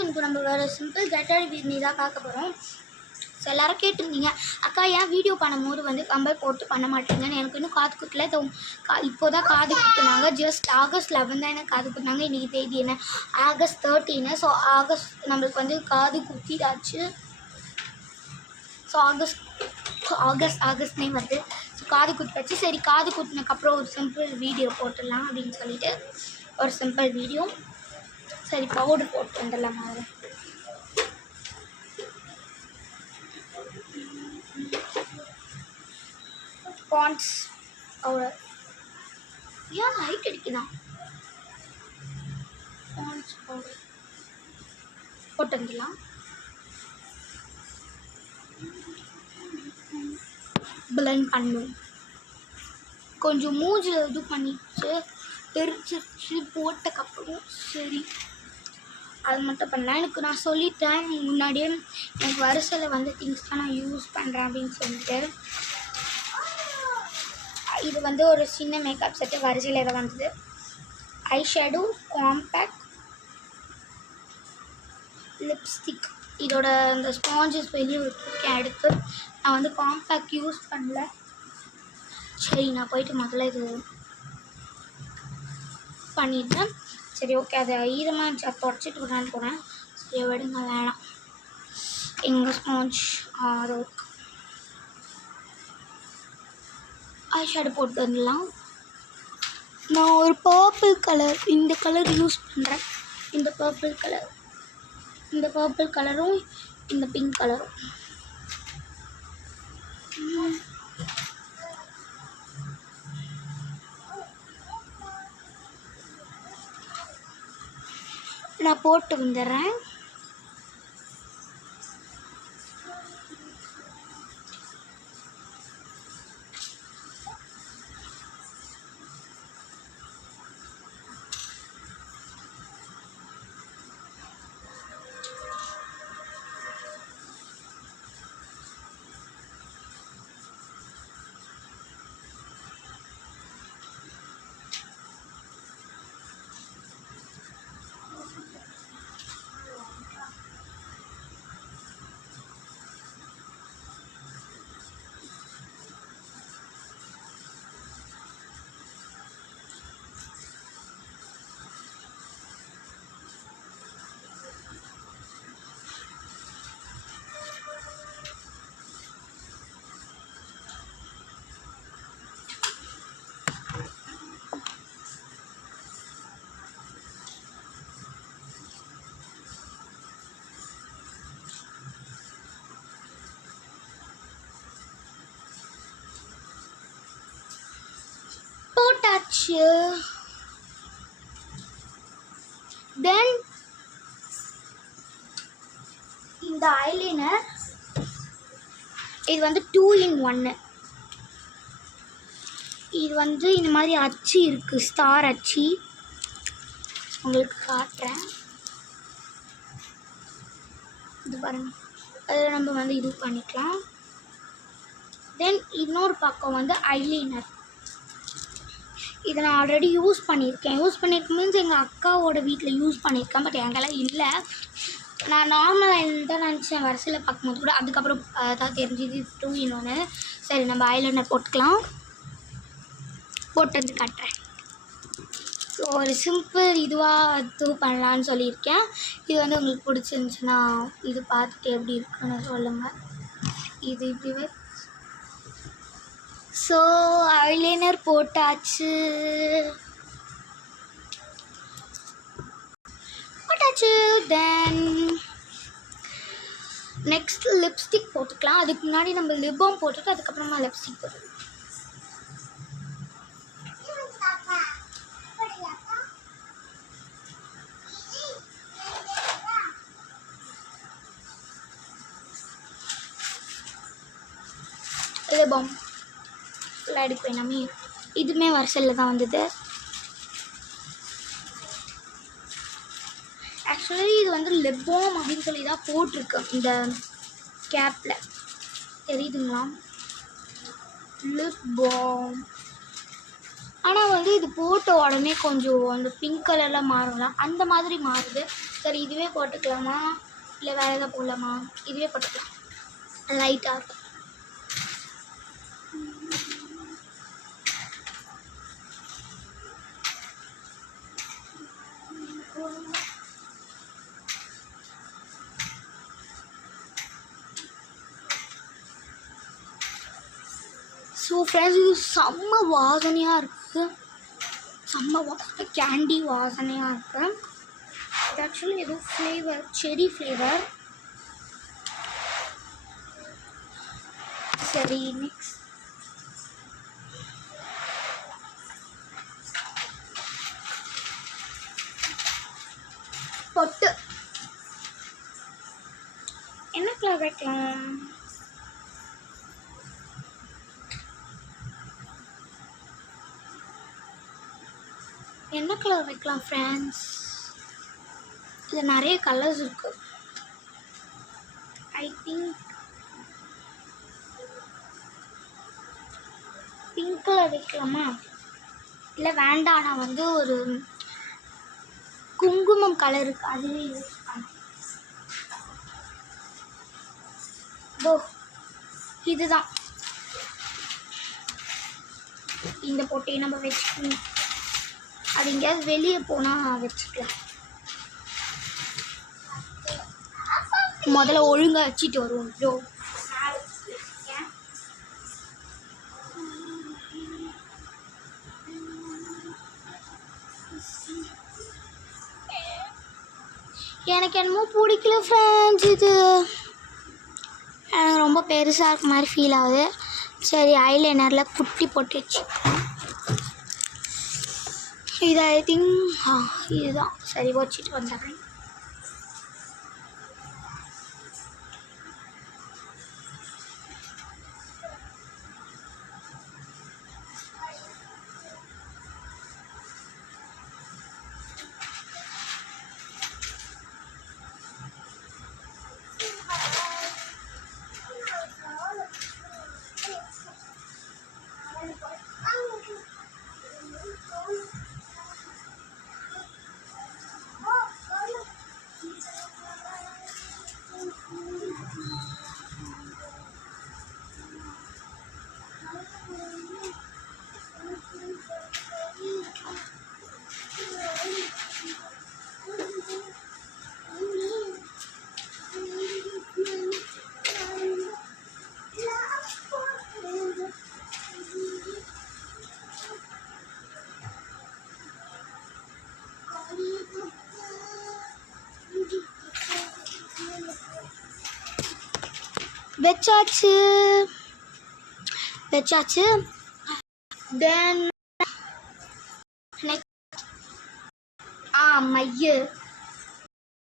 Friends, இப்போ நம்ம வேறு சிம்பிள் கெட்டட் வீட்னி தான் பார்க்க போகிறோம். ஸோ எல்லோரும் கேட்டிருந்தீங்க, அக்கா ஏன் வீடியோ பண்ணும்போது வந்து கம்பல் போட்டு பண்ண மாட்டேங்கன்னு. எனக்கு இன்னும் காது குத்தல. இப்போ தான் காது குத்துனாங்க. ஜஸ்ட் ஆகஸ்ட் 11 தான் எனக்கு காது குத்துனாங்க. இன்றைக்கி தேதி என்ன, ஆகஸ்ட் 13. ஸோ நம்மளுக்கு வந்து காது குத்திடாச்சு. ஸோ ஆகஸ்ட்னே வருது. ஸோ காது குத்தாச்சு. சரி, காது குத்தினதுக்கப்புறம் ஒரு சிம்பிள் வீடியோ போட்டுடலாம் அப்படின்னு சொல்லிட்டு ஒரு சிம்பிள் வீடியோ. சரி, பவுடர் போட்டு வந்துடலாம். மாதிரி பாண்ட்ஸ் பவுடர் ஏன் லைட் அடிக்குதான். பாண்ட்ஸ் பவுடர் போட்டு வந்துடலாம். பிளெண்ட் பண்ணும். கொஞ்சம் மூஞ்சில் இது பண்ணிச்சு தெரிச்சிருச்சு போட்டக்கப்புறம். சரி, அது மட்டும் பண்ணலாம். எனக்கு நான் சொல்லிட்டேன் முன்னாடியே, எனக்கு வரிசையில் வந்து திங்ஸ் தான் நான் யூஸ் பண்ணுறேன் அப்படின்னு சொல்லிட்டு. இது வந்து ஒரு சின்ன மேக்கப் செட்டு வரிசையில் இதை வந்தது. Eye shadow, compact, lipstick. இதோட இந்த ஸ்பாஞ்சஸ் வெளியே எடுத்து நான் வந்து காம்பேக்ட் யூஸ் பண்ணல. சரி, நான் போயிட்டு முதல்ல இது பண்ணிட்டேன். சரி, ஓகே. அதை ஈரமாக இருந்துச்சு, அதை தொடச்சிட்டு விடான்னு போனேன். சரி, விடுங்க, வேணாம். எங்கள் ஸ்பாஞ்ச் ஆரோக் ஐ ஷேடோ போட்டு வந்துடலாம். நான் ஒரு பர்பிள் கலர், இந்த கலர் யூஸ் பண்ணுறேன். இந்த பர்பிள் கலரும் இந்த பிங்க் கலரும். நான் போட்டு வந்துடுறேன். போட்டாச்சு. தென் இந்த ஐலைனர், இது வந்து 2 in 1. இது வந்து இந்த மாதிரி அச்சு இருக்குது, ஸ்டார் அச்சு. உங்களுக்கு காட்டுறேன். இது பாருங்கள், அதில் நம்ம வந்து இது பண்ணிக்கலாம். தென் இன்னொரு பக்கம் வந்து ஐலைனர். இதை நான் ஆல்ரெடி யூஸ் பண்ணியிருக்கேன் மீன்ஸ் எங்கள் அக்காவோட வீட்டில் யூஸ் பண்ணியிருக்கேன். பட் எங்கெல்லாம் இல்லை. நான் நார்மல் ஐலைனர் தான் நினச்சேன் வரிசையில் பார்க்கும்போது கூட. அதுக்கப்புறம் தான் தெரிஞ்சுது 2 in 1. சரி, நம்ம ஐலைனர் போட்டுக்கலாம். போட்டு வந்து காட்டுறேன். ஸோ ஒரு சிம்பிள் இதுவாக இது பண்ணலான்னு சொல்லியிருக்கேன். இது வந்து உங்களுக்கு பிடிச்சிருந்துச்சுன்னா இது பார்த்துட்டு எப்படி இருக்குன்னு சொல்லுங்கள். இது இப்படி ஸோ ஐலைனர் போட்டாச்சு. தென் நெக்ஸ்ட் லிப்ஸ்டிக் போட்டுக்கலாம். அதுக்கு முன்னாடி நம்ம லிப் பாம் போட்டுட்டு அதுக்கப்புறமா லிப்ஸ்டிக் போட்டுக்கலாம். லிப் பாம் அடிப்பேனாமே, இதுவுமே வரிசையில் தான் வந்தது. ஆக்சுவலி இது வந்து லிப் பாம் அப்படின்னு சொல்லி தான் போட்டிருக்கேன் இந்த கேப்பில், தெரியுதுங்களா? Lip balm. ஆனால் வந்து இது போட்ட உடனே கொஞ்சம் அந்த பிங்க் கலரில் மாறலாம், அந்த மாதிரி மாறுது. சரி இதுவே போட்டுக்கலாமா இல்லை வேறு எதாவது போடலாமா? இதுவே போட்டுக்கலாம், லைட்டாக இருக்கும். ஸோ ஃப்ரெண்ட்ஸ், இது செம்ம வாசனையாக இருக்குது, கேண்டி வாசனையாக இருக்குது. இது ஆக்சுவலி ஏதோ ஃப்ளேவர், செரி ஃப்ளேவர். சரி, நெக்ஸ்ட் பொட்டு. என்ன கலர் வைக்கலாம்? என்ன கலர் வைக்கலாம் ஃப்ரெண்ட்ஸ்? இது நிறைய கலர்ஸ் இருக்குது. ஐ திங்க் பிங்க் கலர் வைக்கலாமா? இல்லை வேண்டாம், நான் வந்து ஒரு குங்குமம் கலர் இருக்குது, அதுவே யூஸ் பண்ணேன். ஓ, இதுதான். இந்த பொட்டையை நம்ம வச்சுக்கணும், அது எங்கேயாவது வெளியே போனால் வச்சுக்கலாம். முதல்ல ஒழுங்காக வச்சுட்டு வருவோம் ப்ரோ. எனக்கு என்னமோ பிடிக்கல ஃப்ரெண்ட்ஸ், இது எனக்கு ரொம்ப பெருசாக இருக்க மாதிரி ஃபீல் ஆகுது. சரி, ஐலைனரில் குட்டி போட்டு வச்சுக்கலாம். இது ஐ திங்க் இதுதான். சரி, வச்சுட்டு வந்துடுறேன். வச்சாச்சு. தென் நெக்ஸ்ட் மைய